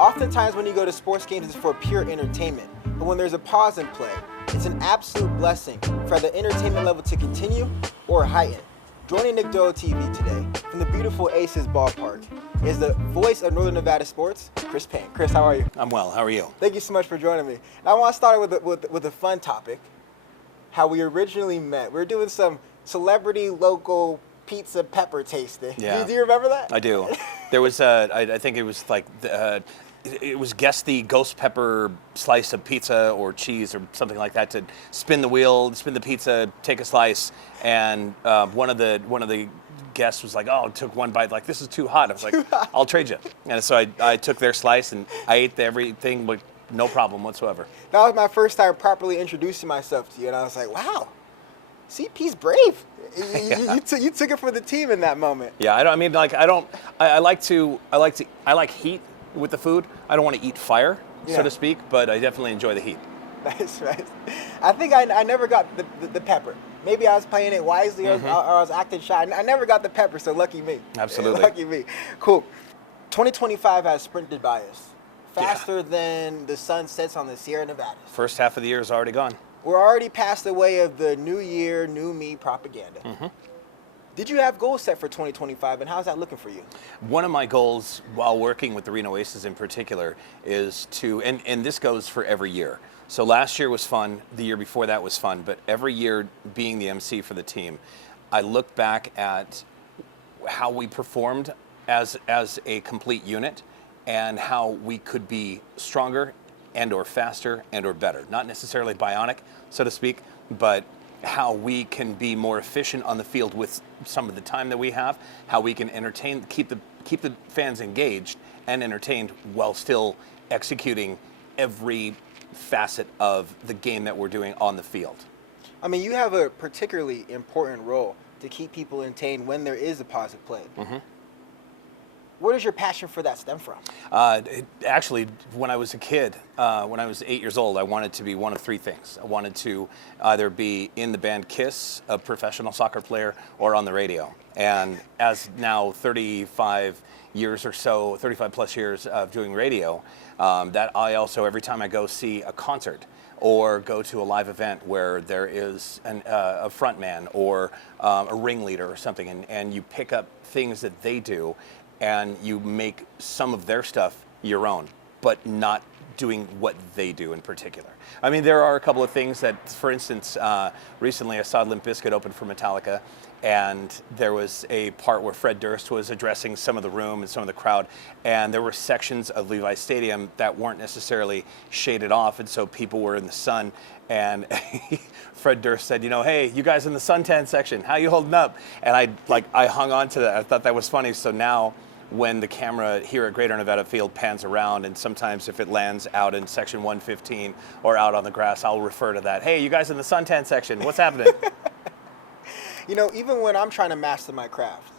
Oftentimes when you go to sports games, it's for pure entertainment. But when there's a pause in play, it's an absolute blessing for the entertainment level to continue or heighten. Joining Nick Doyle TV today from the beautiful Aces ballpark is the voice of Northern Nevada sports, Payne. Chris, how are you? I'm well. How are you? Thank you so much for joining me. And I want to start with a fun topic, how we originally met. We were doing some celebrity local pizza pepper tasting. Yeah. Do you remember that? I do. There was, I think it was like, it was guess the ghost pepper slice of pizza or cheese or something like that, to spin the wheel, spin the pizza, take a slice, and one of the guests was like, oh, took one bite, like, this is too hot. I was like, I'll trade you. And so I took their slice and I ate everything with no problem whatsoever. That was my first time properly introducing myself to you, and I was like, wow, CP's brave. You took it for the team in that moment. Yeah, I like heat with the food. I don't want to eat fire, so to speak, but I definitely enjoy the heat. That's right. I think I never got the pepper. Maybe I was playing it wisely or I was acting shy. I never got the pepper, so lucky me. Absolutely. Lucky me. Cool. 2025 has sprinted by us faster than the sun sets on the Sierra Nevadas. First half of the year is already gone. We're already past the way of the new year, new me propaganda. Did you have goals set for 2025, and how's that looking for you? One of my goals while working with the Reno Aces in particular is to, and this goes for every year. So last year was fun, the year before that was fun, but every year being the MC for the team, I look back at how we performed as a complete unit and how we could be stronger and or faster and or better. Not necessarily bionic, so to speak, but how we can be more efficient on the field with some of the time that we have, how we can entertain, keep the fans engaged and entertained while still executing every facet of the game that we're doing on the field. I mean, you have a particularly important role to keep people entertained when there is a positive play. Where does your passion for that stem from? Actually, when I was a kid, when I was 8 years old, I wanted to be one of three things. I wanted to either be in the band Kiss, a professional soccer player, or on the radio. And as now 35 years or so, 35 plus years of doing radio, that I also, every time I go see a concert or go to a live event where there is a front man or a ringleader or something, and you pick up things that they do, and you make some of their stuff your own, but not doing what they do in particular. I mean, there are a couple of things that, for instance, recently I saw Limp Bizkit open for Metallica, and there was a part where Fred Durst was addressing some of the room and some of the crowd, and there were sections of Levi Stadium that weren't necessarily shaded off, and so people were in the sun, and Fred Durst said, hey, you guys in the suntan section, how you holding up? And I hung on to that. I thought that was funny, so now when the camera here at Greater Nevada Field pans around, and sometimes if it lands out in section 115 or out on the grass, I'll refer to that. Hey, you guys in the suntan section, what's happening? Even when I'm trying to master my craft,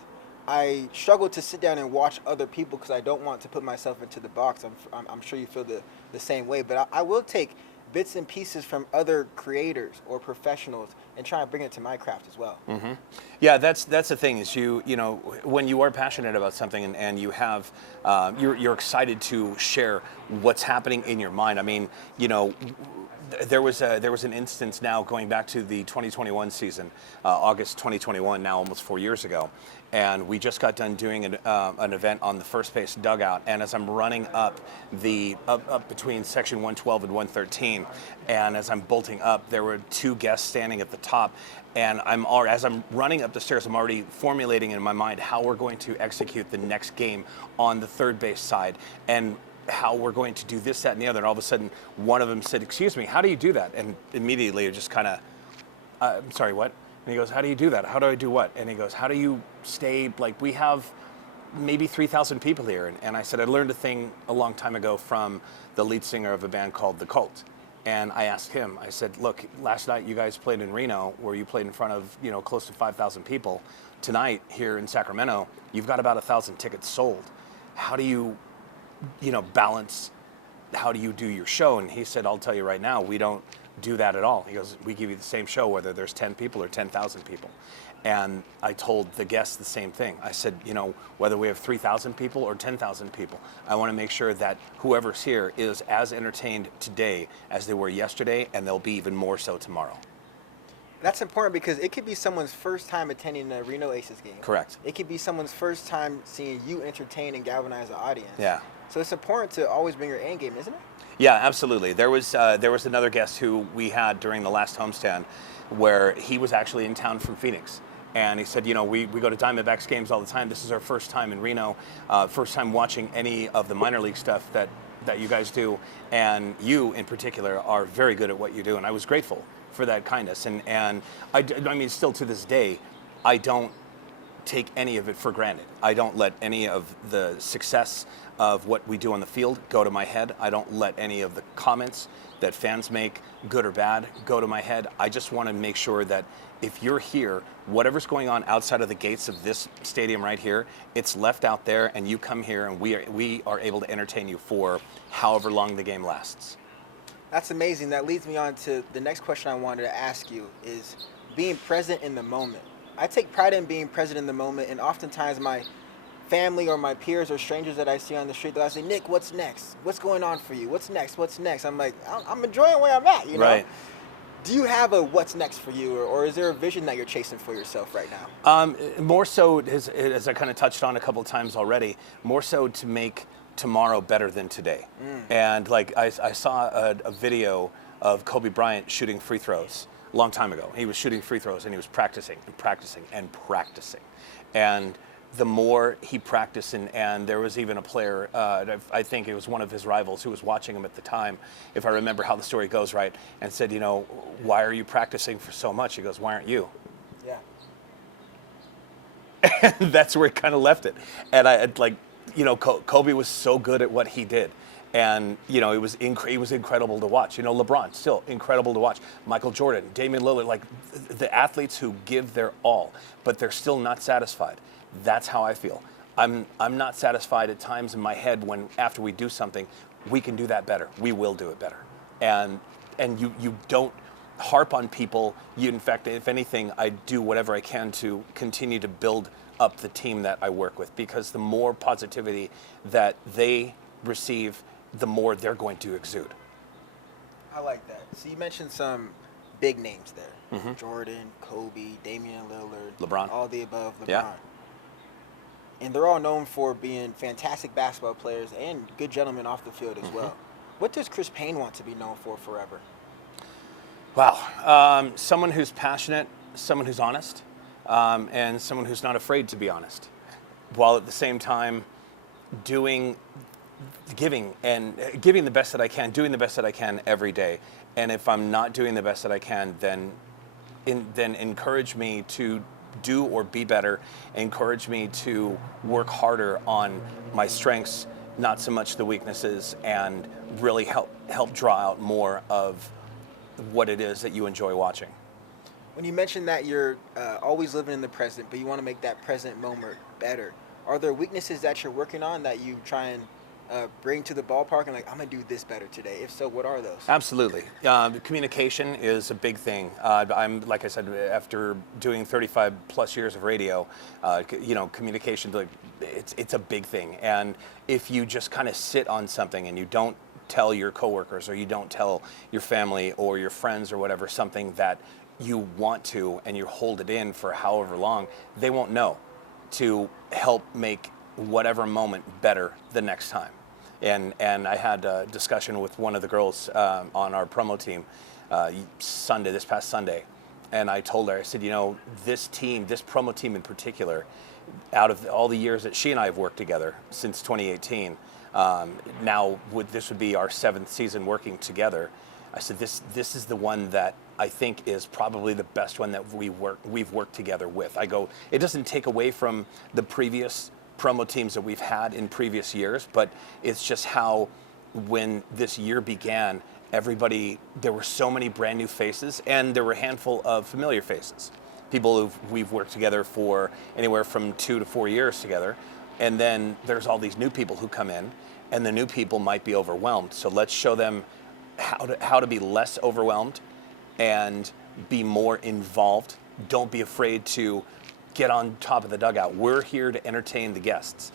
I struggle to sit down and watch other people because I don't want to put myself into the box. I'm sure you feel the same way, but I will take bits and pieces from other creators or professionals and try and bring it to my craft as well. Yeah, that's the thing is when you are passionate about something and you have you're excited to share what's happening in your mind. I mean, there was an instance now going back to the 2021 season, August 2021, now almost 4 years ago, and we just got done doing an event on the first base dugout, and as I'm running up between section 112 and 113, and as I'm bolting up, there were two guests standing at the top, and as I'm running up the stairs, I'm already formulating in my mind how we're going to execute the next game on the third base side, and how we're going to do this, that, and the other. And all of a sudden, one of them said, excuse me, how do you do that? And immediately it just kind of, I'm sorry, what? And he goes, how do you do that? How do I do what? And he goes, how do you stay, we have maybe 3,000 people here. And I said, I learned a thing a long time ago from the lead singer of a band called The Cult. And I asked him, I said, look, last night you guys played in Reno, where you played in front of, close to 5,000 people. Tonight, here in Sacramento, you've got about 1,000 tickets sold. How do you balance, how do you do your show? And he said, I'll tell you right now, we don't do that at all. He goes, we give you the same show whether there's 10 people or 10,000 people. And I told the guests the same thing. I said, you know, whether we have 3,000 people or 10,000 people, I want to make sure that whoever's here is as entertained today as they were yesterday, and they'll be even more so tomorrow. That's important because it could be someone's first time attending a Reno Aces game. Correct. It could be someone's first time seeing you entertain and galvanize the audience. Yeah. So it's important to always bring your A game, isn't it? Yeah, absolutely. There was another guest who we had during the last homestand where he was actually in town from Phoenix. And he said, you know, we go to Diamondbacks games all the time. This is our first time in Reno, first time watching any of the minor league stuff that you guys do. And you, in particular, are very good at what you do. And I was grateful for that kindness. And I mean, still to this day, I don't take any of it for granted. I don't let any of the success of what we do on the field go to my head. I don't let any of the comments that fans make, good or bad, go to my head. I just want to make sure that if you're here, whatever's going on outside of the gates of this stadium right here, it's left out there, and you come here and we are able to entertain you for however long the game lasts. That's amazing. That leads me on to the next question I wanted to ask you is being present in the moment. I take pride in being present in the moment, and oftentimes my family or my peers or strangers that I see on the street, they'll say, Nick, what's next? What's going on for you? What's next? What's next? I'm like, I'm enjoying where I'm at, you know? Right. Do you have a what's next for you, or is there a vision that you're chasing for yourself right now? More so, as I kind of touched on a couple of times already, more so to make tomorrow better than today. And like I saw a video of Kobe Bryant shooting free throws a long time ago. He was shooting free throws and he was practicing and practicing and practicing. And the more he practiced, and there was even a player, I think it was one of his rivals who was watching him at the time, if I remember how the story goes right, and said, you know, why are you practicing for so much? He goes, why aren't you? Yeah. And that's where he kind of left it. And Kobe was so good at what he did. And, you know, it was incredible to watch. You know, LeBron, still incredible to watch. Michael Jordan, Damian Lillard, like the athletes who give their all, but they're still not satisfied. That's how I feel. I'm not satisfied at times in my head when after we do something, we can do that better. We will do it better. And you don't harp on people. In fact, if anything, I do whatever I can to continue to build up the team that I work with, because the more positivity that they receive, the more they're going to exude. I like that. So you mentioned some big names there. Jordan, Kobe, Damian Lillard. LeBron. All the above, LeBron. Yeah. And they're all known for being fantastic basketball players and good gentlemen off the field as well. What does Chris Payne want to be known for forever? Wow. Someone who's passionate, someone who's honest, and someone who's not afraid to be honest, while at the same time giving the best that I can, doing the best that I can every day. And if I'm not doing the best that I can, then encourage me to do or be better, encourage me to work harder on my strengths, not so much the weaknesses, and really help draw out more of what it is that you enjoy watching. When you mentioned that you're always living in the present, but you want to make that present moment better, are there weaknesses that you're working on that you try and bring to the ballpark and like, I'm going to do this better today? If so, what are those? Absolutely. Communication is a big thing. I'm, like I said, after doing 35 plus years of radio, communication, like, it's a big thing. And if you just kind of sit on something and you don't tell your coworkers or you don't tell your family or your friends or whatever something that you want to, and you hold it in for however long, they won't know to help make whatever moment better the next time. And I had a discussion with one of the girls on our promo team this past Sunday, and I told her, I said, this team, this promo team in particular, out of all the years that she and I have worked together since 2018, this would be our 7th season working together. I said, this is the one that I think is probably the best one that we've worked together with. I go, it doesn't take away from the previous promo teams that we've had in previous years, but it's just how when this year began, there were so many brand new faces, and there were a handful of familiar faces, people we've worked together for anywhere from 2 to 4 years together, and then there's all these new people who come in, and the new people might be overwhelmed. So let's show them how to be less overwhelmed and be more involved. Don't be afraid to get on top of the dugout. We're here to entertain the guests.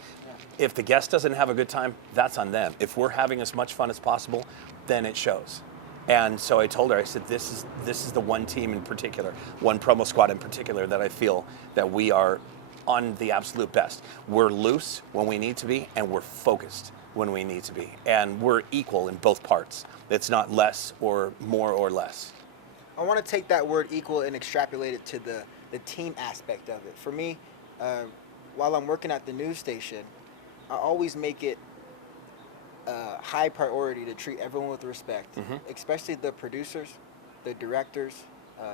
If the guest doesn't have a good time, that's on them. If we're having as much fun as possible, then it shows. And so I told her, I said, this is the one team in particular, one promo squad in particular, that I feel that we are on the absolute best. We're loose when we need to be, and we're focused when we need to be. And we're equal in both parts. It's not less or more or less. I want to take that word equal and extrapolate it to the team aspect of it. For me, while I'm working at the news station, I always make it a high priority to treat everyone with respect, especially the producers, the directors,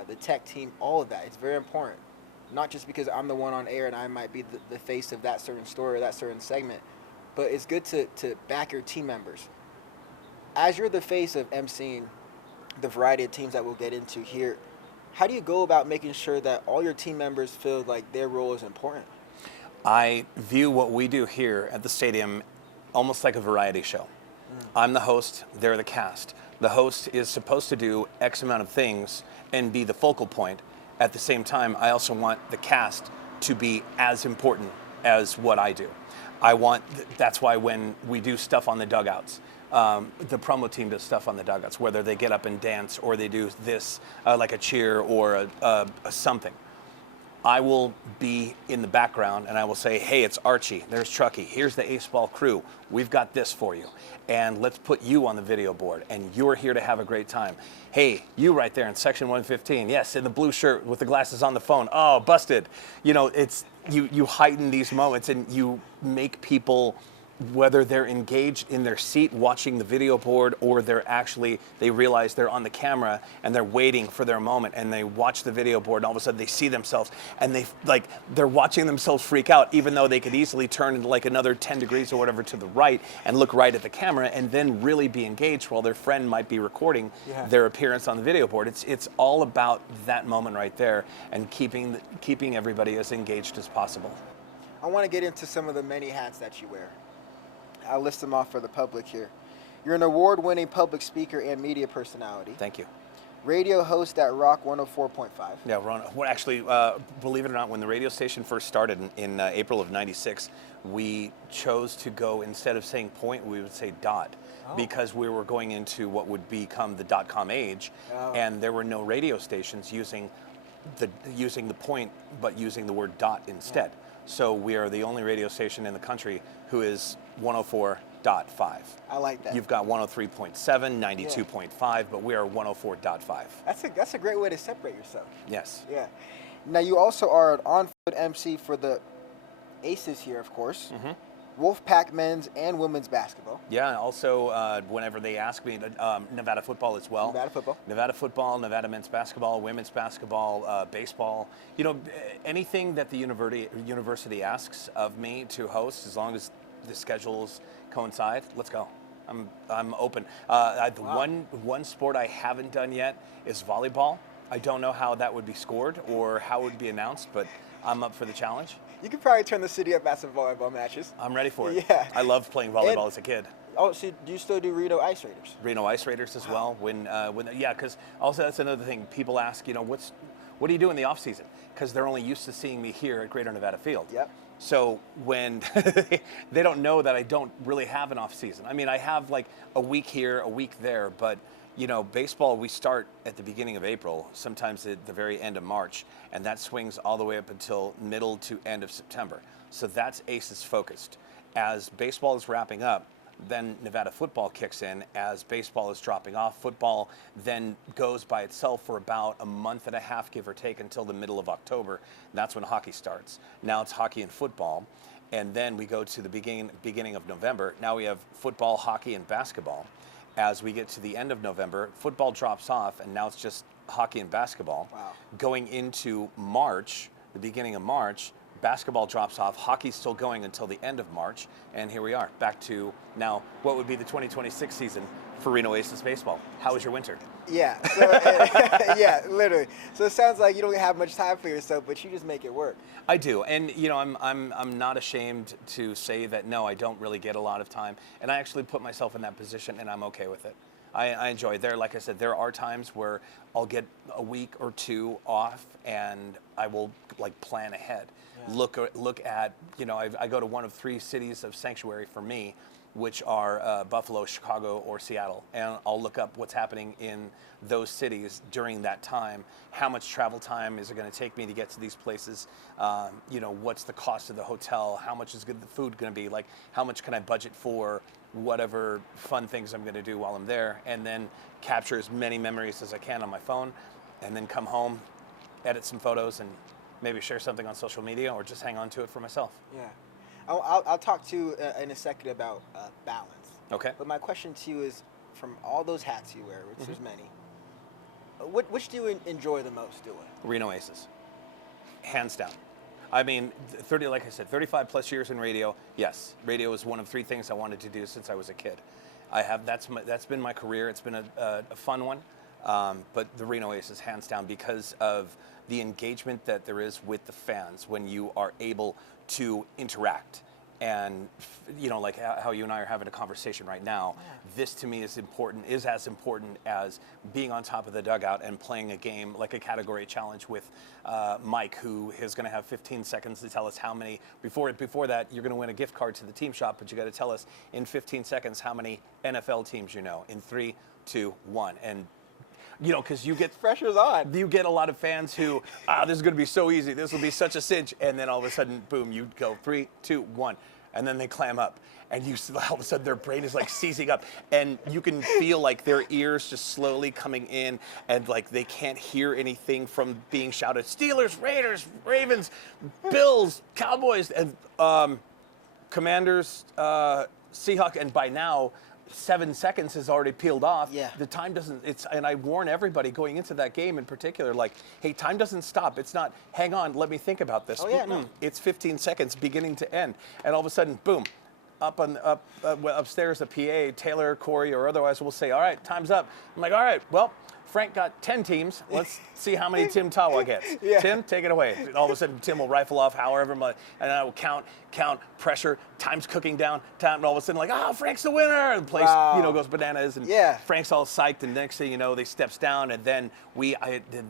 the tech team, all of that. It's very important. Not just because I'm the one on air and I might be the face of that certain story or that certain segment, but it's good to back your team members. As you're the face of emceeing the variety of teams that we'll get into here, how do you go about making sure that all your team members feel like their role is important? I view what we do here at the stadium almost like a variety show. I'm the host, they're the cast. The host is supposed to do X amount of things and be the focal point. At the same time, I also want the cast to be as important as what I do. That's why when we do stuff on the dugouts, the promo team does stuff on the dugouts, whether they get up and dance or they do this, like a cheer or a something. I will be in the background and I will say, hey, it's Archie, there's Truckee, here's the Ace Ball crew, we've got this for you. And let's put you on the video board and you're here to have a great time. Hey, you right there in section 115, yes, in the blue shirt with the glasses on the phone, oh, busted. You know, it's, you heighten these moments and you make people, whether they're engaged in their seat watching the video board or they realize they're on the camera and they're waiting for their moment and they watch the video board and all of a sudden they see themselves and they're watching themselves freak out, even though they could easily turn like another 10 degrees or whatever to the right and look right at the camera and then really be engaged while their friend might be recording their appearance on the video board. It's all about that moment right there and keeping everybody as engaged as possible. I want to get into some of the many hats that you wear. I'll list them off for the public here. You're an award-winning public speaker and media personality. Thank you. Radio host at Rock 104.5. Yeah, well, actually, believe it or not, when the radio station first started in April of '96, we chose to go, instead of saying point, we would say dot, because we were going into what would become the .com age, and there were no radio stations using the point, but using the word dot instead. So we are the only radio station in the country who is 104.5. I like that. You've got 103.7, 92.5, but we are 104.5. That's a great way to separate yourself. Yes. Yeah. Now you also are an on-field MC for the Aces here, of course. Wolfpack men's and women's basketball. Yeah, also whenever they ask me, Nevada football as well. Nevada football, Nevada men's basketball, women's basketball, baseball. You know, anything that the university asks of me to host, as long as the schedules coincide, let's go. I'm open. One sport I haven't done yet is volleyball. I don't know how that would be scored or how it would be announced, but I'm up for the challenge. You could probably turn the city up at some volleyball matches. I'm ready for it. Yeah. I loved playing volleyball as a kid. Oh, so do you still do Reno Ice Raiders? Reno Ice Raiders as well. Because also that's another thing. People ask, you know, what do you do in the off season? Because they're only used to seeing me here at Greater Nevada Field. Yep. So when they don't know that I don't really have an off season. I mean, I have like a week here, a week there, but you know, baseball, we start at the beginning of April, sometimes at the very end of March, and that swings all the way up until middle to end of September. So that's Aces focused. As baseball is wrapping up, then Nevada football kicks in. As baseball is dropping off, football then goes by itself for about a month and a half, give or take, until the middle of October. That's when hockey starts. Now it's hockey and football. And then we go to the beginning of November. Now we have football, hockey, and basketball. As we get to the end of November, football drops off, and now it's just hockey and basketball. Wow. Going into March, the beginning of March, basketball drops off, hockey's still going until the end of March, and here we are, back to now what would be the 2026 season for Reno Aces baseball. How was your winter? Yeah, so, yeah, literally. So it sounds like you don't have much time for yourself, but you just make it work. I do, and you know, I'm not ashamed to say that no, I don't really get a lot of time, and I actually put myself in that position, and I'm okay with it. I enjoy it. There, like I said, there are times where I'll get a week or two off, and I will like plan ahead. Yeah. Look at, you know, I go to one of 3 cities of sanctuary for me, which are Buffalo, Chicago, or Seattle, and I'll look up what's happening in those cities during that time. How much travel time is it going to take me to get to these places? You know, what's the cost of the hotel? How much is the food going to be? Like, how much can I budget for whatever fun things I'm going to do while I'm there? And then capture as many memories as I can on my phone, and then come home, edit some photos, and maybe share something on social media, or just hang on to it for myself. Yeah. I'll talk to you in a second about balance. Okay. But my question to you is, from all those hats you wear, which there's many, which do you enjoy the most doing? Reno Aces, hands down. I mean, 30, like I said, 35 plus years in radio. Yes, radio is one of 3 things I wanted to do since I was a kid. That's been my career. It's been a fun one. But the Reno Aces, hands down, because of the engagement that there is with the fans when you are able to interact. And, you know, like how you and I are having a conversation right now, this to me is as important as being on top of the dugout and playing a game like a category challenge with Mike, who is going to have 15 seconds to tell us how many, before that, you're going to win a gift card to the team shop, but you got to tell us in 15 seconds how many NFL teams you know in 3, 2, 1. And you know, because you get pressure's on. You get a lot of fans who, this is going to be so easy. This will be such a cinch, and then all of a sudden, boom, you go 3, 2, 1, and then they clam up, and you all of a sudden their brain is like seizing up, and you can feel like their ears just slowly coming in, and like they can't hear anything from being shouted. Steelers, Raiders, Ravens, Bills, Cowboys, and Commanders, Seahawks, and by now, 7 seconds has already peeled off. Yeah. The time doesn't, and I warn everybody going into that game in particular, like, hey, time doesn't stop. It's not, hang on, let me think about this. Oh, yeah, no. It's 15 seconds beginning to end. And all of a sudden, boom, upstairs, a PA, Taylor, Corey, or otherwise will say, all right, time's up. I'm like, all right, well, Frank got 10 teams. Let's see how many Tim Tawa gets. Yeah. Tim, take it away. And all of a sudden, Tim will rifle off however much, and I will count, pressure, time's cooking down, and all of a sudden, like, Frank's the winner. And the place, goes bananas, and Frank's all psyched, and next thing you know, they steps down, and then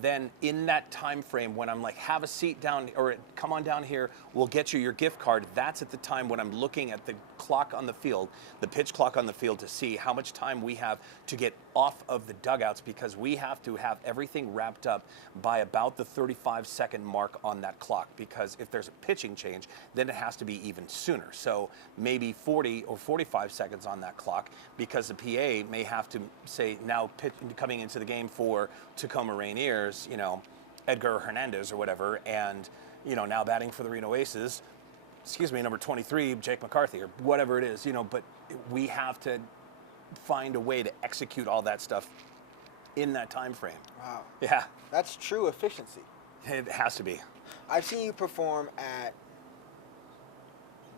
then in that time frame when I'm like, have a seat down, or come on down here, we'll get you your gift card. That's at the time when I'm looking at the clock on the field, the pitch clock on the field, to see how much time we have to get off of the dugouts, because we have to have everything wrapped up by about the 35-second mark on that clock, because if there's a pitching change, then it has to be even sooner. So maybe 40 or 45 seconds on that clock, because the PA may have to say, now coming into the game for Tacoma Rainiers, Edgar Hernandez or whatever, and now batting for the Reno Aces, number 23, Jake McCarthy, or whatever it is, but we have to find a way to execute all that stuff in that time frame. Wow. Yeah. That's true efficiency. It has to be. I've seen you perform at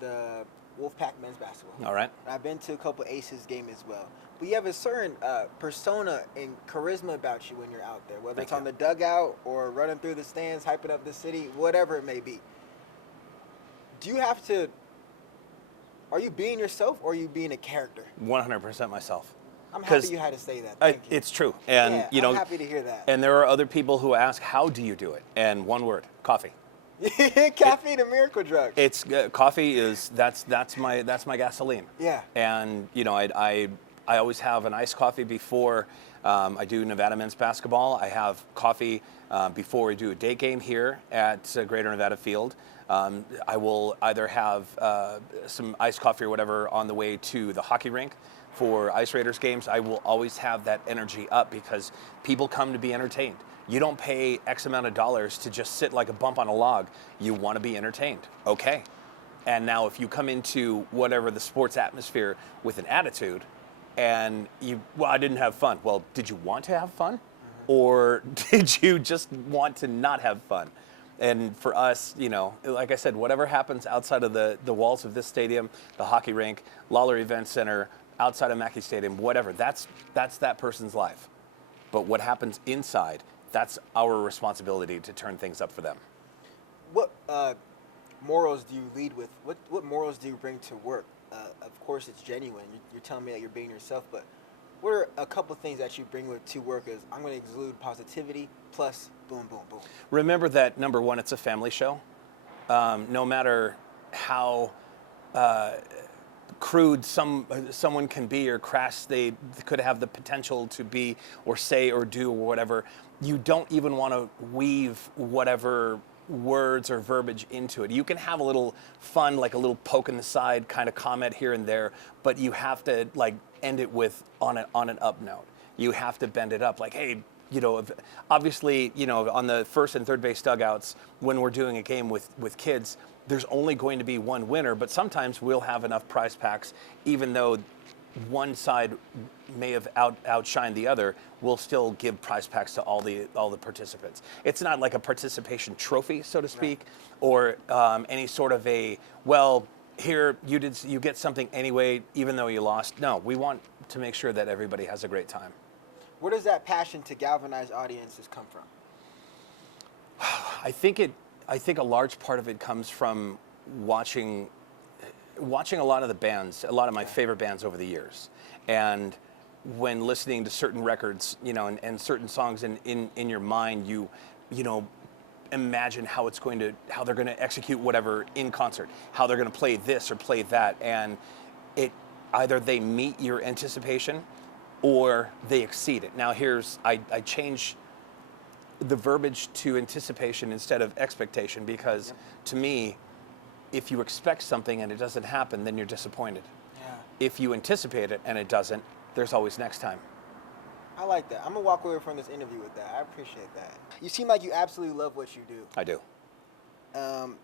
the Wolfpack men's basketball. All right. I've been to a couple Aces game as well. But you have a certain persona and charisma about you when you're out there, whether it's on the dugout or running through the stands, hyping up the city, whatever it may be. Do you have to, are you being yourself, or are you being a character? 100% myself. I'm happy you had to say that. Thank you. It's true. And, I'm happy to hear that. And there are other people who ask, how do you do it? And one word, coffee. Caffeine, a miracle drug. It's coffee is that's my gasoline. Yeah. And I always have an iced coffee before I do Nevada men's basketball. I have coffee before we do a day game here at Greater Nevada Field. I will either have some iced coffee or whatever on the way to the hockey rink for Ice Raiders games. I will always have that energy up, because people come to be entertained. You don't pay X amount of dollars to just sit like a bump on a log. You want to be entertained. Okay. And now if you come into whatever the sports atmosphere with an attitude, and I didn't have fun. Well, did you want to have fun? Or did you just want to not have fun? And for us, like I said, whatever happens outside of the walls of this stadium, the hockey rink, Lawler Event Center, outside of Mackey Stadium, whatever, that's that person's life. But what happens inside, that's our responsibility to turn things up for them. What morals do you lead with? What morals do you bring to work? Of course, it's genuine. You're telling me that you're being yourself, but what are a couple things that you bring to work as I'm going to exude positivity plus boom, boom, boom? Remember that, number one, it's a family show. No matter how crude someone can be or crass they could have the potential to be or say or do or whatever, you don't even want to weave whatever words or verbiage into it. You can have a little fun, like a little poke in the side kind of comment here and there, but you have to like end it with on an up note. You have to bend it up like, hey, you know, obviously, you know, on the first and third base dugouts, when we're doing a game with kids, there's only going to be one winner, but sometimes we'll have enough prize packs, even though one side may have outshined the other, we'll still give prize packs to all the participants. It's not like a participation trophy, so to speak, or any sort of a, well, here you get something anyway, even though you lost. No, we want to make sure that everybody has a great time. Where does that passion to galvanize audiences come from? I think a large part of it comes from watching a lot of the bands, a lot of my favorite bands over the years. And when listening to certain records, you know, and certain songs in your mind, you know, imagine how they're going to execute whatever in concert, how they're going to play this or play that. And it either they meet your anticipation or they exceed it. Now I change the verbiage to anticipation instead of expectation, because to me, if you expect something and it doesn't happen, then you're disappointed. Yeah. If you anticipate it and it doesn't, there's always next time. I like that. I'm going to walk away from this interview with that. I appreciate that. You seem like you absolutely love what you do. I do. Um,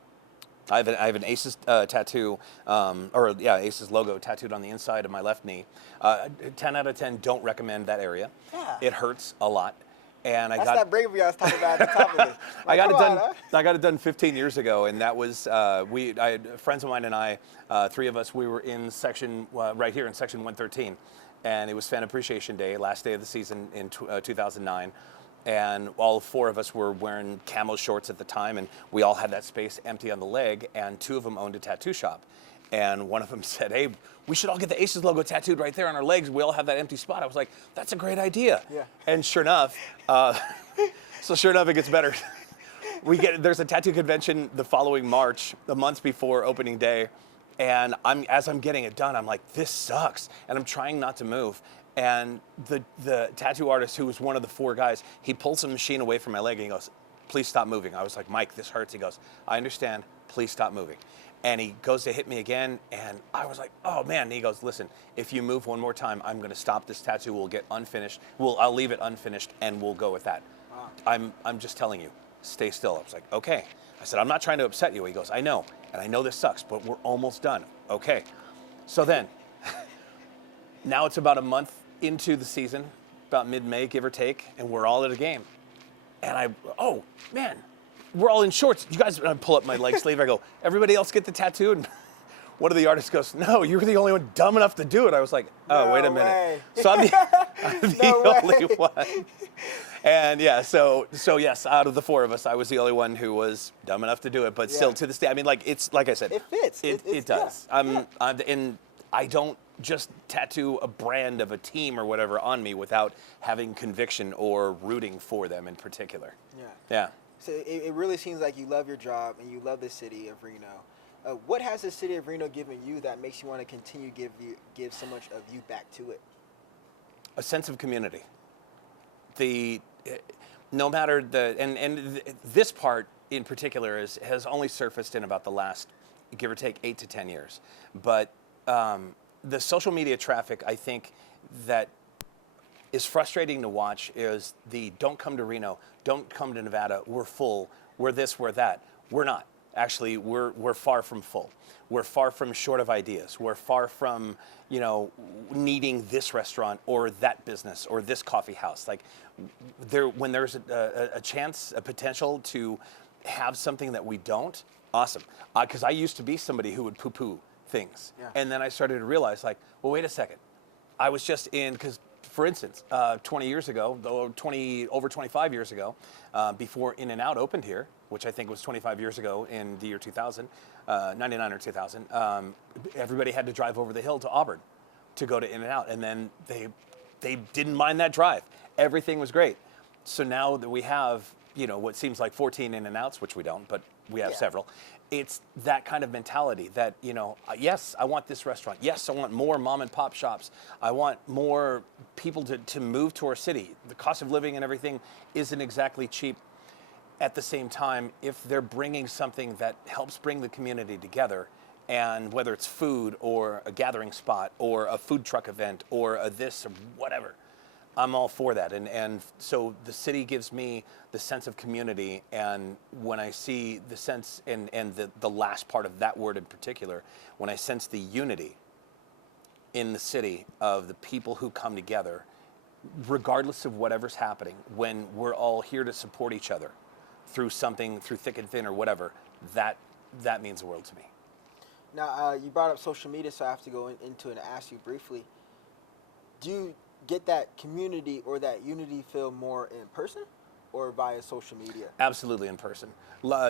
I have an Aces tattoo, Aces logo tattooed on the inside of my left knee. 10 out of 10, don't recommend that area. Yeah. It hurts a lot. And That's that bravery I was talking about at the top of this. I got it done 15 years ago, and that was friends of mine and I, three of us. We were in section right here in section 113, and it was Fan Appreciation Day, last day of the season in 2009, and all four of us were wearing camo shorts at the time, and we all had that space empty on the leg, and two of them owned a tattoo shop. And one of them said, hey, we should all get the Aces logo tattooed right there on our legs. We all have that empty spot. I was like, that's a great idea. Yeah. And sure enough, it gets better. There's a tattoo convention the following March, the month before opening day. And as I'm getting it done, I'm like, this sucks. And I'm trying not to move. And the tattoo artist, who was one of the four guys, he pulls the machine away from my leg and he goes, please stop moving. I was like, Mike, this hurts. He goes, I understand. Please stop moving. And he goes to hit me again, and I was like, oh, man. And he goes, listen, if you move one more time, I'm going to stop this tattoo. We'll get unfinished. I'll leave it unfinished, and we'll go with that. Wow. I'm just telling you, stay still. I was like, okay. I said, I'm not trying to upset you. He goes, I know, and I know this sucks, but we're almost done. Okay. So then, now it's about a month into the season, about mid-May, give or take, and we're all at a game. And oh, man. We're all in shorts. You guys, I pull up my leg sleeve. I go, everybody else get the tattoo? And one of the artists goes, no, you're the only one dumb enough to do it. I was like, oh, no, wait a minute. Way. So I'm the only one. And yeah, so yes, out of the four of us, I was the only one who was dumb enough to do it. But still, to this day, I mean, like it's like I said, it fits. It does. Yeah. And I don't just tattoo a brand of a team or whatever on me without having conviction or rooting for them in particular. Yeah. Yeah. So it really seems like you love your job and you love the city of Reno. What has the city of Reno given you that makes you want to continue give so much of you back to it? A sense of community. No matter this part in particular has only surfaced in about the last, give or take, 8 to 10 years. But the social media traffic, I think, that is frustrating to watch is the don't come to Reno, don't come to Nevada, we're full, we're this, we're that. We're not. Actually, we're far from full. We're far from short of ideas. We're far from, needing this restaurant or that business or this coffee house. Like when there's a chance, a potential to have something that we don't, awesome. Because I used to be somebody who would poo-poo things. Yeah. And then I started to realize, like, well, wait a second. I was just because for instance, 20 years ago, over 25 years ago, before In-N-Out opened here, which I think was 25 years ago in the year 2000, 99 or 2000, everybody had to drive over the hill to Auburn to go to In-N-Out. And then they didn't mind that drive. Everything was great. So now that we have, what seems like 14 in and outs, which we don't, but we have several. It's that kind of mentality that, yes, I want this restaurant. Yes, I want more mom and pop shops. I want more people to move to our city. The cost of living and everything isn't exactly cheap. At the same time, if they're bringing something that helps bring the community together, and whether it's food or a gathering spot or a food truck event or a this or whatever, I'm all for that. And so the city gives me the sense of community. And when I see the sense and the last part of that word in particular, when I sense the unity in the city of the people who come together, regardless of whatever's happening, when we're all here to support each other through something, through thick and thin or whatever, that means the world to me. Now, you brought up social media, so I have to go into it and ask you briefly. Do you get that community or that unity feel more in person or via social media? Absolutely in person.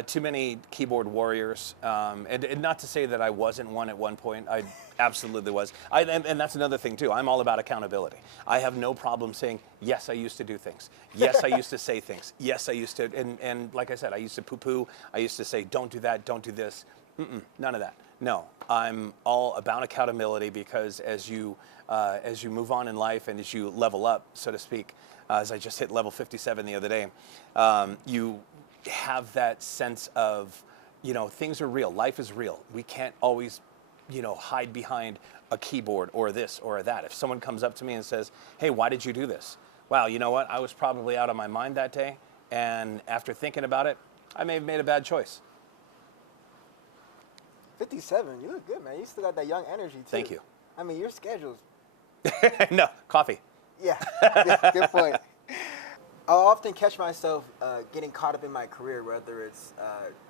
Too many keyboard warriors. And not to say that I wasn't one at one point. I absolutely was. And that's another thing, too. I'm all about accountability. I have no problem saying, yes, I used to do things. Yes, I used to say things. Yes, I used to. And like I said, I used to poo-poo. I used to say, don't do that, don't do this. None of that. No, I'm all about accountability because as you move on in life and as you level up, so to speak, as I just hit level 57 the other day, you have that sense of, things are real. Life is real. We can't always, hide behind a keyboard or this or that. If someone comes up to me and says, hey, why did you do this? Wow, you know what? I was probably out of my mind that day. And after thinking about it, I may have made a bad choice. 57, you look good, man. You still got that young energy, too. Thank you. I mean, your schedule's... No, coffee. Yeah, good point. I'll often catch myself getting caught up in my career, whether it's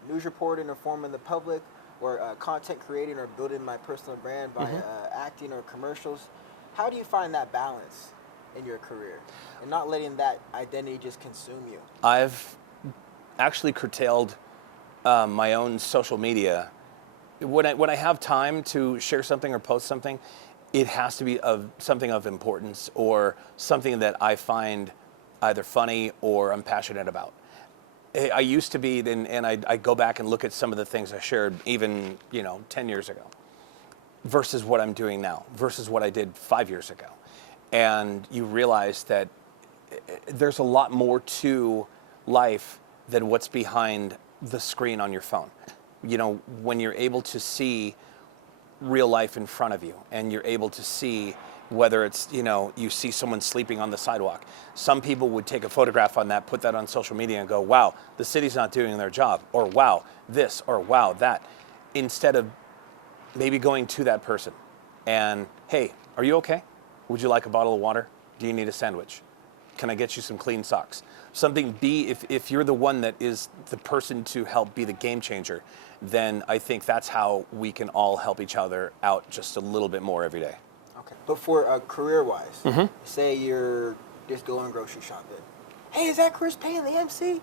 news reporting or informing the public, or content creating or building my personal brand by acting or commercials. How do you find that balance in your career and not letting that identity just consume you? I've actually curtailed my own social media. When I have time to share something or post something, it has to be of something of importance or something that I find either funny or I'm passionate about. I used to be, and I go back and look at some of the things I shared even 10 years ago versus what I'm doing now versus what I did 5 years ago. And you realize that there's a lot more to life than what's behind the screen on your phone. When you're able to see real life in front of you and you're able to see whether it's, you see someone sleeping on the sidewalk. Some people would take a photograph on that, put that on social media and go, wow, the city's not doing their job, or wow, this, or wow, that. Instead of maybe going to that person and, hey, are you okay? Would you like a bottle of water? Do you need a sandwich? Can I get you some clean socks? Something, if you're the one that is the person to help be the game changer, then I think that's how we can all help each other out just a little bit more every day. Okay. But for career-wise, say you're just going grocery shopping. Hey, is that Chris Payne, the MC?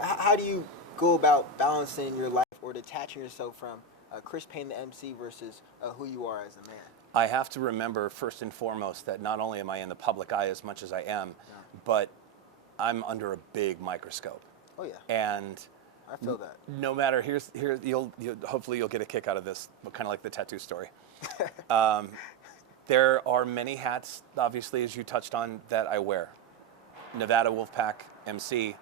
How do you go about balancing your life or detaching yourself from Chris Payne, the MC, versus who you are as a man? I have to remember first and foremost that not only am I in the public eye as much as I am, but I'm under a big microscope. Oh yeah. And I feel that. No matter hopefully you'll get a kick out of this, but kind of like the tattoo story. There are many hats, obviously, as you touched on, that I wear. Nevada Wolfpack MC,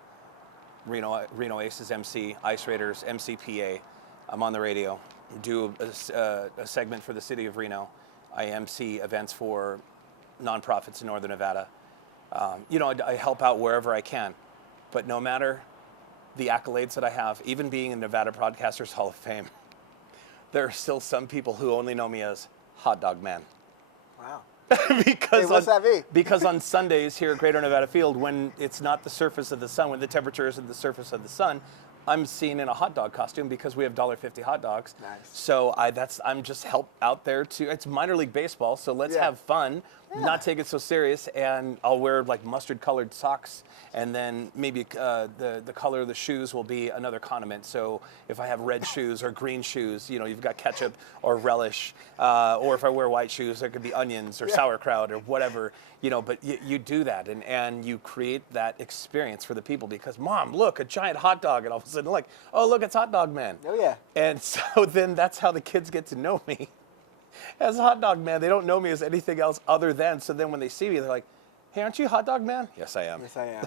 Reno Aces MC, Ice Raiders, MCPA. I'm on the radio. Do a segment for the city of Reno. I MC events for nonprofits in Northern Nevada. I help out wherever I can. But no matter the accolades that I have, even being in Nevada Broadcasters Hall of Fame, there are still some people who only know me as Hot Dog Man. Wow. Because on Sundays here at Greater Nevada Field, when it's not the surface of the sun, when the temperature isn't the surface of the sun, I'm seen in a hot dog costume because we have $1.50 hot dogs. Nice. So I'm just help out there to. It's minor league baseball, so let's have fun. not take it so serious, and I'll wear like mustard-colored socks, and then maybe the color of the shoes will be another condiment. So if I have red shoes or green shoes, you've got ketchup or relish, or if I wear white shoes, there could be onions or sauerkraut or whatever, But you do that, and you create that experience for the people because, Mom, look, a giant hot dog, and all of a sudden, like, oh, look, it's Hot Dog Man. Oh yeah. And so then that's how the kids get to know me. As a Hot Dog Man, they don't know me as anything else other than. So then when they see me, they're like, "Hey, aren't you Hot Dog Man?" Yes, I am. Yes, I am.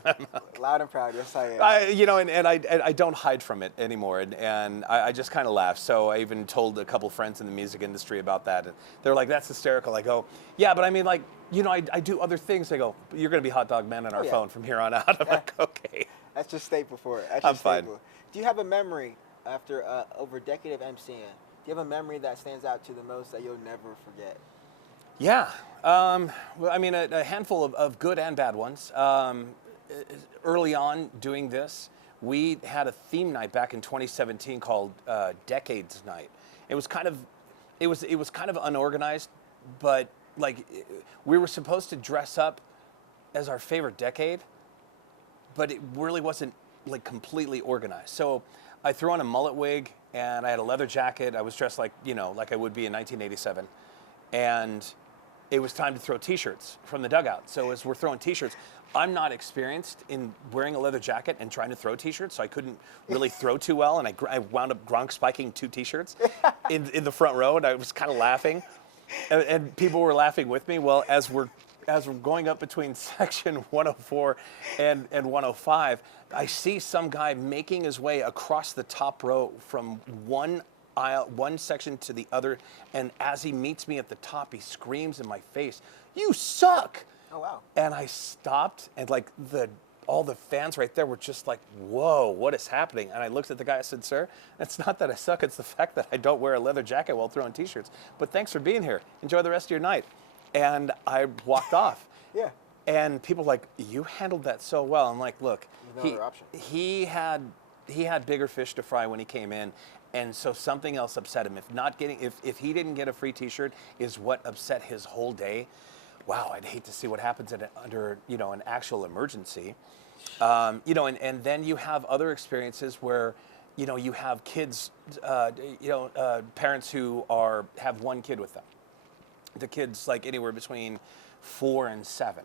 Loud and proud. Yes, I am. I don't hide from it anymore, and I just kind of laugh. So I even told a couple friends in the music industry about that, and they're like, "That's hysterical." I go, "Yeah, but I mean, like, I do other things." They go, "You're going to be Hot Dog Man on our phone from here on out." I'm like, "Okay." That's just staple for it. I'm fine. Do you have a memory after over a decade of emceeing? Do you have a memory that stands out to you the most that you'll never forget? Yeah. Well, I mean, a handful of good and bad ones. Early on doing this, we had a theme night back in 2017 called Decades Night. It was kind of unorganized, but like we were supposed to dress up as our favorite decade, but it really wasn't like completely organized. So I threw on a mullet wig and I had a leather jacket. I was dressed like I would be in 1987, and it was time to throw T-shirts from the dugout. So as we're throwing T-shirts, I'm not experienced in wearing a leather jacket and trying to throw T-shirts, so I couldn't really throw too well, and I wound up Gronk spiking 2 T-shirts in the front row, and I was kind of laughing, and people were laughing with me. Well, as we're going up between section 104 and 105, I see some guy making his way across the top row from one section to the other, and as he meets me at the top, he screams in my face, "You suck!" Oh wow! And I stopped, and like all the fans right there were just like, "Whoa, what is happening?" And I looked at the guy. I said, "Sir, it's not that I suck. It's the fact that I don't wear a leather jacket while throwing T-shirts. But thanks for being here. Enjoy the rest of your night." And I walked off. Yeah. And people were like, "You handled that so well." I'm like, "Look, There's no other option." he had bigger fish to fry when he came in, and so something else upset him. If he didn't get a free T-shirt, is what upset his whole day. Wow, I'd hate to see what happens under an actual emergency. And then you have other experiences where you have kids, parents who have one kid with them. The kid's like anywhere between 4 and 7.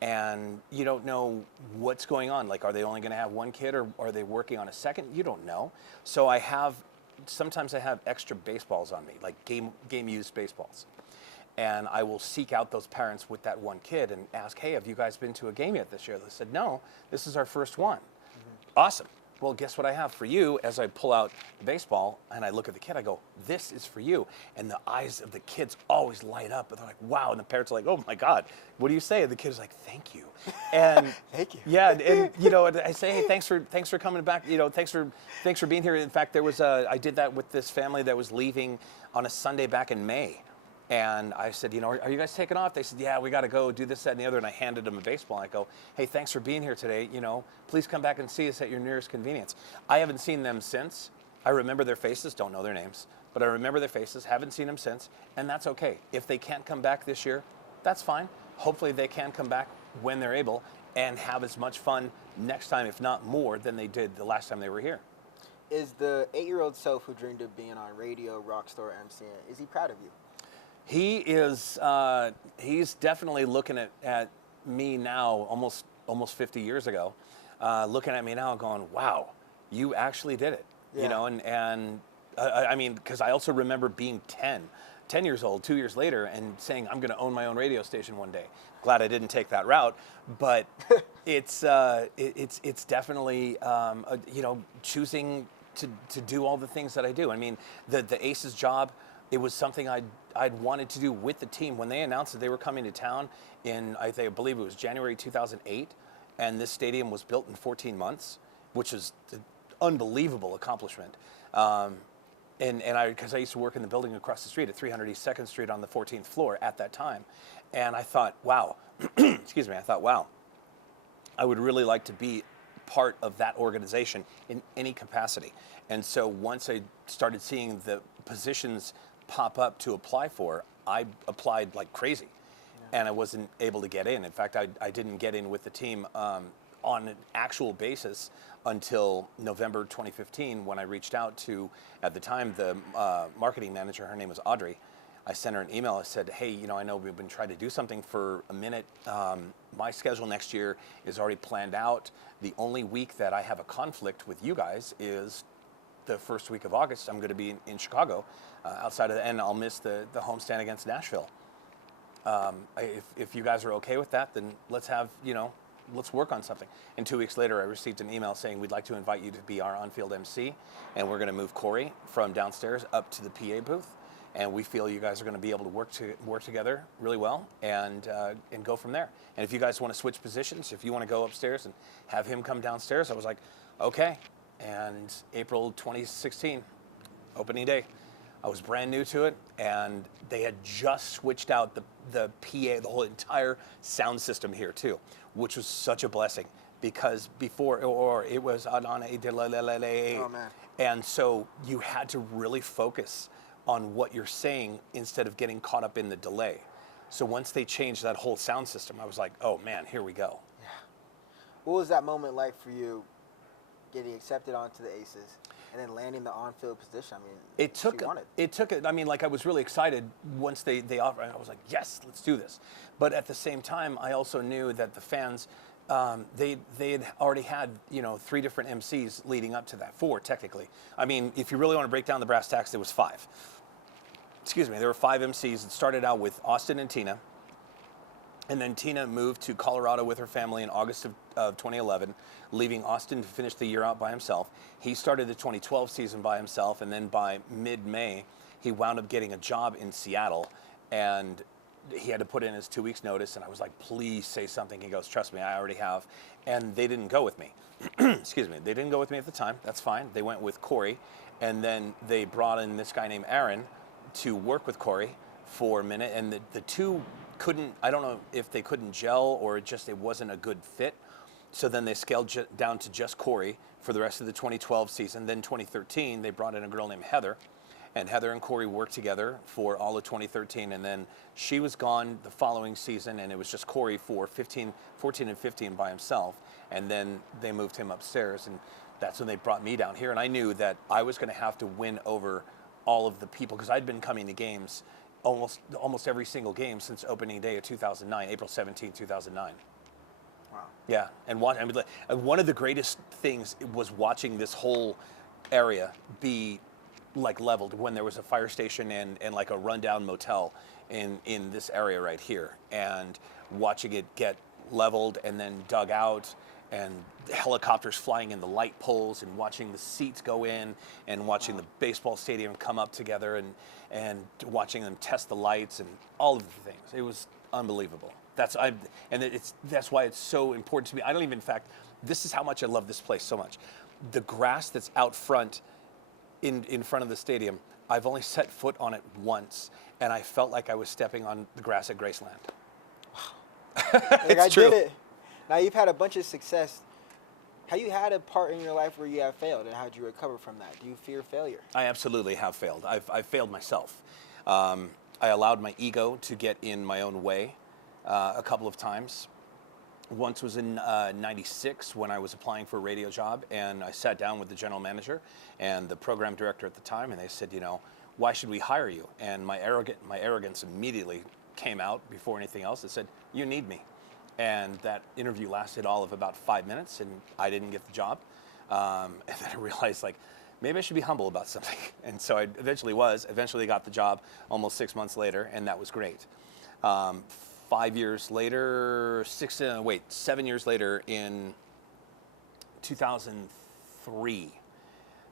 And you don't know what's going on. Like, are they only going to have one kid, or are they working on a second? You don't know. So sometimes I have extra baseballs on me, like game-used baseballs. And I will seek out those parents with that one kid and ask, "Hey, have you guys been to a game yet this year?" They said, "No, this is our first one." Mm-hmm. Awesome. Well, guess what I have for you? As I pull out the baseball and I look at the kid, I go, "This is for you." And the eyes of the kids always light up. And they're like, "Wow." And the parents are like, "Oh my God, what do you say?" And the kid's like, "Thank you." And thank you. Yeah. And I say, "Hey, thanks for coming back. Thanks for being here." In fact, I did that with this family that was leaving on a Sunday back in May. And I said, "Are you guys taking off?" They said, "Yeah, we got to go do this, that, and the other." And I handed them a baseball. I go, "Hey, thanks for being here today. Please come back and see us at your nearest convenience." I haven't seen them since. I remember their faces, don't know their names, but I remember their faces, haven't seen them since, and that's okay. If they can't come back this year, that's fine. Hopefully they can come back when they're able and have as much fun next time, if not more, than they did the last time they were here. Is the 8-year-old self who dreamed of being on radio, Rockstar, MCing, is he proud of you? He is. He's definitely looking at me now, almost 50 years ago, looking at me now, going, "Wow, you actually did it." Yeah. And I mean, because I also remember being 10 years old, 2 years later, and saying, "I'm going to own my own radio station one day." Glad I didn't take that route, but it's definitely choosing to do all the things that I do. I mean, the Aces job. It was something I'd wanted to do with the team. When they announced that they were coming to town in, I believe it was January 2008, and this stadium was built in 14 months, which is an unbelievable accomplishment. Because I used to work in the building across the street at 300 East 2nd Street on the 14th floor at that time, and I thought, wow, excuse me, wow, I would really like to be part of that organization in any capacity. And so once I started seeing the positions pop up to apply for, I applied like crazy. and I wasn't able to get in. In fact, I didn't get in with the team on an actual basis until November 2015 when I reached out to, at the time, the marketing manager. Her name was Audrey. I sent her an email. I said, hey, you know, I know we've been trying to do something for a minute. My schedule next year is already planned out. The only week that I have a conflict with you guys is the first week of August. I'm going to be in Chicago outside of and I'll miss the homestand against Nashville. If you guys are okay with that, then let's have, let's work on something. And 2 weeks later, I received an email saying we'd like to invite you to be our on-field MC, and we're going to move Corey from downstairs up to the PA booth. And we feel you guys are going to be able to work together really well and go from there. And if you guys want to switch positions, if you want to go upstairs and have him come downstairs, I was like, okay. And April 2016, opening day, I was brand new to it, and they had just switched out the PA, the whole entire sound system here too, which was such a blessing because before, or it was on a delay. Oh man! And so you had to really focus on what you're saying instead of getting caught up in the delay. So once they changed that whole sound system, I was like, oh man, here we go. Yeah. What was that moment like for you getting accepted onto the Aces and then landing the on-field position? I mean, I was really excited once they offered, and I was like, yes, let's do this. But at the same time, I also knew that the fans, they had already had 3 different MCs leading up to that, 4 technically. I mean, if you really want to break down the brass tacks, there was 5. There were 5 MCs. It started out with Austin and Tina, and then Tina moved to Colorado with her family in August of 2011, leaving Austin to finish the year out by himself. He started the 2012 season by himself, and then by mid-May, he wound up getting a job in Seattle, and he had to put in his 2 weeks notice, and I was like, please say something. He goes, trust me, I already have. And they didn't go with me. Excuse me. They didn't go with me at the time. That's fine. They went with Corey, and then they brought in this guy named Aaron to work with Corey for a minute, and the two couldn't, I don't know if they couldn't gel or just it wasn't a good fit. So then they scaled down to just Corey for the rest of the 2012 season. Then 2013, they brought in a girl named Heather, and Heather and Corey worked together for all of 2013, and then she was gone the following season, and it was just Corey for 14 and 15 by himself, and then they moved him upstairs, and that's when they brought me down here, and I knew that I was going to have to win over all of the people, because I'd been coming to games almost every single game since opening day of 2009, April 17, 2009. Wow. Yeah, and one of the greatest things was watching this whole area be like leveled when there was a fire station and like a rundown motel in this area right here, and watching it get leveled and then dug out, and helicopters flying in the light poles, and watching the seats go in, and watching the baseball stadium come up together, and watching them test the lights and all of the things. It was unbelievable. That's why it's so important to me. In fact, this is how much I love this place so much. The grass that's out front, in front of the stadium, I've only set foot on it once, and I felt like I was stepping on the grass at Graceland. I did it. Now you've had a bunch of success. Have you had a part in your life where you have failed, and how did you recover from that? Do you fear failure? I absolutely have failed. I've failed myself. I allowed my ego to get in my own way a couple of times. Once was in 96 when I was applying for a radio job, and I sat down with the general manager and the program director at the time, and they said, why should we hire you? And my arrogance immediately came out before anything else. It said, you need me. And that interview lasted all of about 5 minutes, and I didn't get the job. And then I realized, maybe I should be humble about something. And so I eventually got the job almost 6 months later, and that was great. 7 years later, in 2003,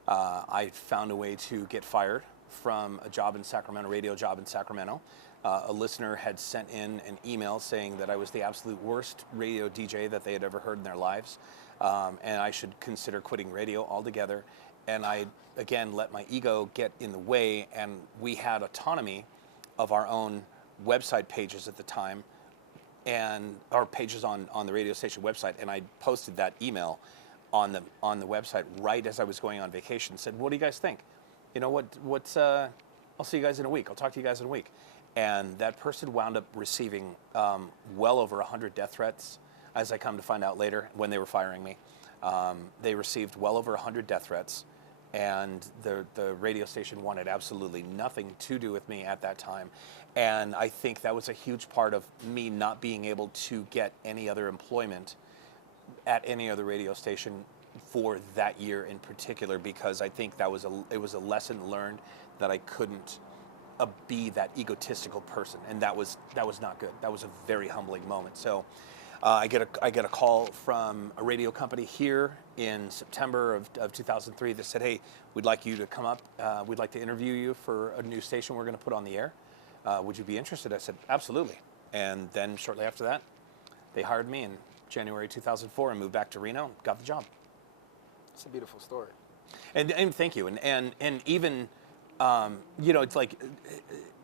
I found a way to get fired from a job in Sacramento, radio job in Sacramento. A listener had sent in an email saying that I was the absolute worst radio DJ that they had ever heard in their lives, and I should consider quitting radio altogether. And I, again, let my ego get in the way, and we had autonomy of our own website pages at the time, and our pages on the radio station website, and I posted that email on the website right as I was going on vacation. Said, what do you guys think? I'll see you guys in a week. I'll talk to you guys in a week. And that person wound up receiving well over 100 death threats, as I come to find out later when they were firing me. They received well over 100 death threats, and the radio station wanted absolutely nothing to do with me at that time. And I think that was a huge part of me not being able to get any other employment at any other radio station for that year in particular, because I think it was a lesson learned that I couldn't be that egotistical person, and that was not good. That was a very humbling moment. So I get a call from a radio company here in September of 2003 that said, "Hey, we'd like you to come up. We'd like to interview you for a new station we're going to put on the air. Would you be interested?" I said, "Absolutely." And then shortly after that, they hired me in January 2004 and moved back to Reno. Got the job. It's a beautiful story. And thank you. And even it's like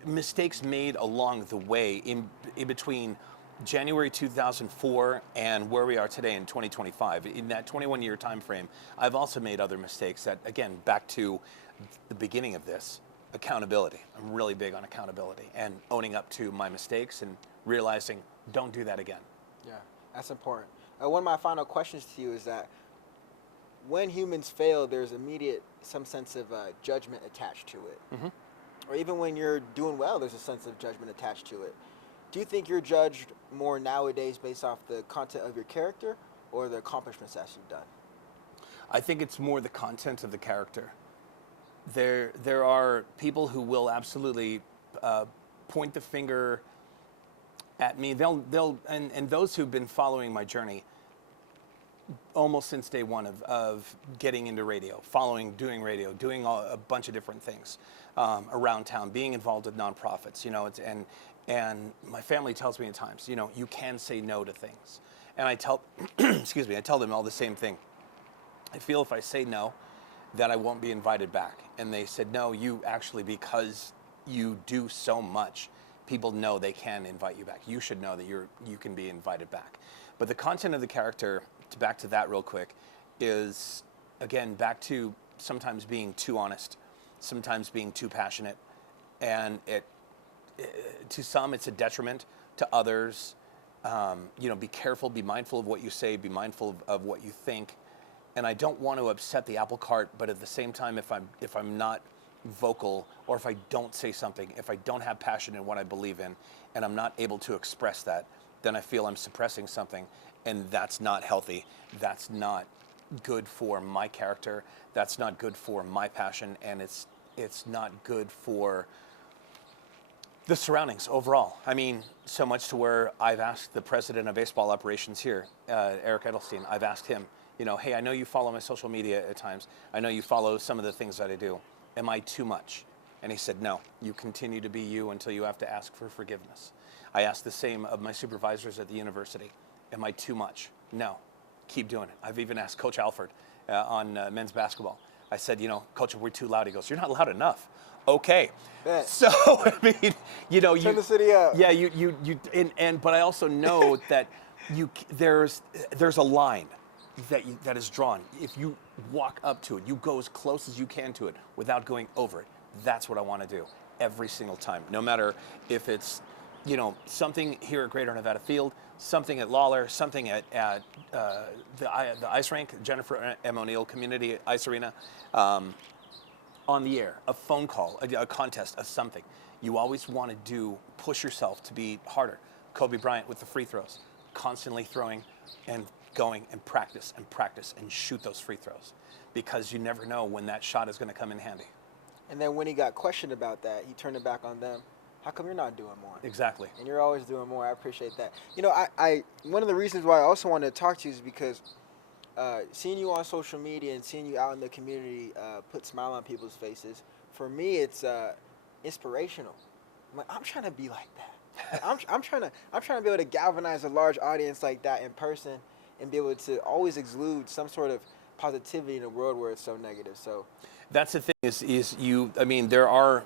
mistakes made along the way in between January 2004 and where we are today in 2025. In that 21-year time frame, I've also made other mistakes that, again, back to the beginning of this, accountability. I'm really big on accountability and owning up to my mistakes and realizing, don't do that again. Yeah, that's important. One of my final questions to you is that when humans fail, there's immediate some sense of judgment attached to it. Mm-hmm. Or even when you're doing well, there's a sense of judgment attached to it. Do you think you're judged more nowadays based off the content of your character or the accomplishments that you've done? I think it's more the content of the character. There are people who will absolutely point the finger at me. And those who've been following my journey almost since day one of getting into radio, doing radio, doing a bunch of different things around town, being involved with nonprofits, and my family tells me at times, you can say no to things. And I tell, I tell them all the same thing. I feel if I say no, that I won't be invited back. And they said, no, you actually, because you do so much, people know they can invite you back. You should know that you can be invited back. But the content of the character, back to that real quick, is, again, back to sometimes being too honest, sometimes being too passionate. And to some, it's a detriment. To others, be careful, be mindful of what you say, be mindful of what you think. And I don't want to upset the apple cart, but at the same time, if I'm not vocal, or if I don't say something, if I don't have passion in what I believe in, and I'm not able to express that, then I feel I'm suppressing something, and that's not healthy. That's not good for my character. That's not good for my passion, and it's not good for the surroundings overall. I mean, so much to where I've asked the president of baseball operations here, Eric Edelstein, I've asked him, hey, I know you follow my social media at times. I know you follow some of the things that I do. Am I too much? And he said, no, you continue to be you until you have to ask for forgiveness. I asked the same of my supervisors at the university. Am I too much? No, keep doing it. I've even asked Coach Alford on men's basketball. I said, Coach, we're too loud. He goes, you're not loud enough. Okay. Bet. So, I mean, turn the city up. Yeah, but I also know that there's a line that is drawn. If you walk up to it, you go as close as you can to it without going over it. That's what I want to do every single time, no matter if it's something here at Greater Nevada Field, something at Lawler, something at the ice rink, Jennifer M. O'Neill Community Ice Arena, on the air, a phone call, a contest, a something. You always want to push yourself to be harder. Kobe Bryant with the free throws, constantly throwing and going and practice and shoot those free throws, because you never know when that shot is going to come in handy. And then when he got questioned about that, he turned it back on them. How come you're not doing more? Exactly. And you're always doing more. I appreciate that. I one of the reasons why I also wanted to talk to you is because seeing you on social media and seeing you out in the community put smile on people's faces, for me, it's inspirational. I'm trying to be like that. I'm trying to be able to galvanize a large audience like that in person and be able to always exude some sort of positivity in a world where it's so negative. So that's the thing is you. I mean, there are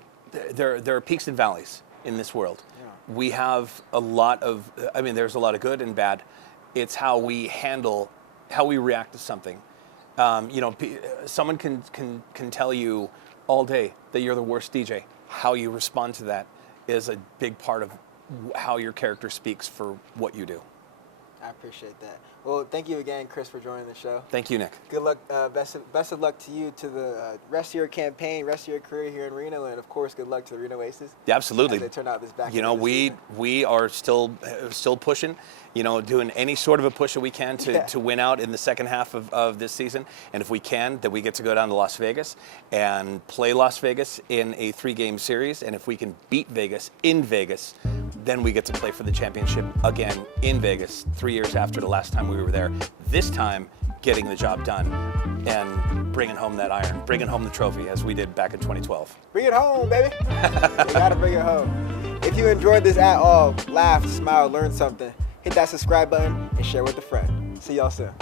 peaks and valleys in this world. Yeah. We have a lot of. I mean, there's a lot of good and bad. It's how we react to something. Someone can tell you all day that you're the worst DJ. How you respond to that is a big part of how your character speaks for what you do. I appreciate that. Well, thank you again, Chris, for joining the show. Thank you, Nick. Good luck. Best of luck to you, to the rest of your campaign, rest of your career here in Reno, and of course, good luck to the Reno Aces. Yeah, absolutely. As they turn out this back. You know, we are still pushing. You know, doing any sort of a push that we can to win out in the second half of this season. And if we can, then we get to go down to Las Vegas and play Las Vegas in a 3-game series. And if we can beat Vegas in Vegas, then we get to play for the championship again in Vegas 3 years after the last time we were there. This time, getting the job done and bringing home that iron, bringing home the trophy as we did back in 2012. Bring it home, baby. We gotta bring it home. If you enjoyed this at all, laughed, smiled, learned something, hit that subscribe button and share with a friend. See y'all soon.